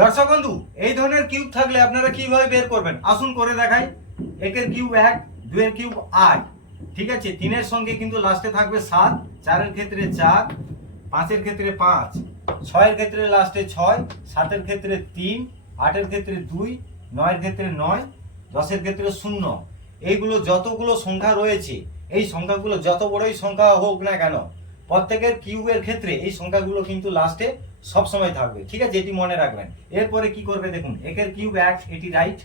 দর্শক বন্ধু, এই ধরনের কিউব থাকলে আপনারা কিভাবে বের করবেন আসুন করে দেখাই। একের কিউব 1, 2 এর কিউব 8, ঠিক আছে। 3 এর সঙ্গে কিন্তু লাস্টে থাকবে 7, 4 এর ক্ষেত্রে 4, 5 এর ক্ষেত্রে 5, 6 এর ক্ষেত্রে লাস্টে 6, 7 এর ক্ষেত্রে 3, 8 এর ক্ষেত্রে 2, 9 এর ক্ষেত্রে 9, 10 এর ক্ষেত্রে 0। এইগুলো যতগুলো সংখ্যা রয়েছে, এই সংখ্যাগুলো যত বড়ই সংখ্যা হোক না কেন, প্রত্যেকের কিউবের ক্ষেত্রে এই সংখ্যাগুলো কিন্তু লাস্টে সব সময় থাকবে, ঠিক আছে। এটি মনে রাখবেন। এরপরে কি করবে দেখুন, একের কিউব 1, এটি রাইট।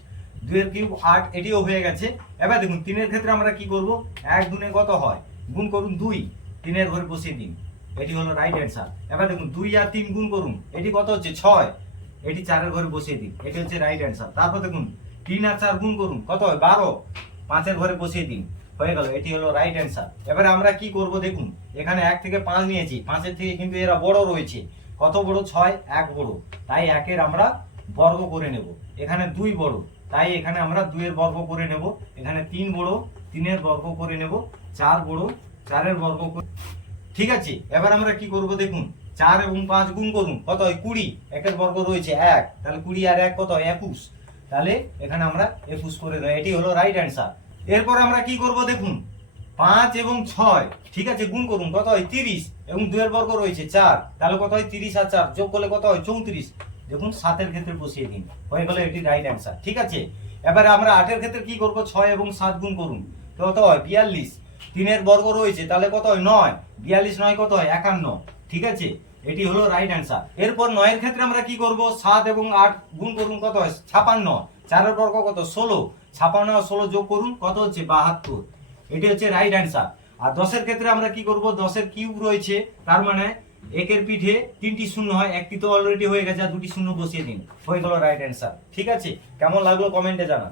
2 এর কিউব 8, এটিও হয়ে গেছে। এবার দেখুন 3 এর ক্ষেত্রে আমরা কি করব, 1 গুণে কত হয়, গুণ করুন 2, 3 এর ঘরে বসিয়ে দিন, এটি হলো রাইট অ্যান্সার। এবার দেখুন 2 আর 3 গুণ করুন, এটি কত হচ্ছে 6, এটি 4 এর ঘরে বসিয়ে দিন, এটি হচ্ছে রাইট অ্যান্সার। তারপর দেখুন 3 আর 4 গুণ করুন, কত হয় 12, 5 এর ঘরে বসিয়ে দিন, হয়ে গেল, এটি হলো রাইট অ্যান্সার। এবারে আমরা কি করব দেখুন, এখানে 1 থেকে 5 নিয়েছি, 5 এর থেকে কিন্তু এরা বড় রয়েছে। কত বড়, 6, 1 বড়, তাই 1 এর আমরা বর্গ করে নেব। এখানে 2 বড়, তাই এখানে আমরা 2 এর বর্গ করে নেব। এখানে 3 বড়, 3 এর বর্গ করে নেব। 4 বড়, 4 এর বর্গ করে, ঠিক আছে। এবার আমরা কি করব দেখুন, 4 এবং 5 গুণ করুন, কত হয় 20, 1 এর বর্গ রয়েছে 1, তাহলে 20 আর 1 কত হয় 21, তাহলে এখানে আমরা 21 করে দেব, এটি হলো রাইট অ্যান্সার। এরপর আমরা কি করব দেখুন, 5 এবং 6, ঠিক আছে, গুণ করুন, কত হয় 30, এবং 2 এর বর্গ রয়েছে 4, তাহলে কত হয় 30 আর 4 যোগ করলে কত হয় 34, দেখুন 7 এর ক্ষেত্রে বসিয়ে দিন, হয়ে গেল, এটি রাইট অ্যান্সার, ঠিক আছে। এবারে আমরা 8 এর ক্ষেত্রে কি করব, 6 এবং 7 গুণ করুন, কত হয় 42, 3 এর বর্গ রয়েছে, তাহলে কত হয় 9, 42 9 কত হয় 51, ঠিক আছে, এটি হলো রাইট অ্যান্সার। এরপর 9 এর ক্ষেত্রে আমরা কি করব, 7 এবং 8 গুণ করুন, কত হয় 56, 4 এর বর্গ কত 16, 56 আর 16 যোগ করুন, কত হচ্ছে 72, এটি হচ্ছে রাইট অ্যান্সার। আর 10 এর ক্ষেত্রে আমরা কি করব, 10 এর কিউব রয়েছে, তার মানে একের পিঠে 3টি শূন্য হয়, একটি তো অলরেডি হয়ে গেছে, আর 2টি শূন্য বসিয়ে দিন, হয়ে গেল রাইট অ্যান্সার, ঠিক আছে। কেমন লাগলো কমেন্টে জানান।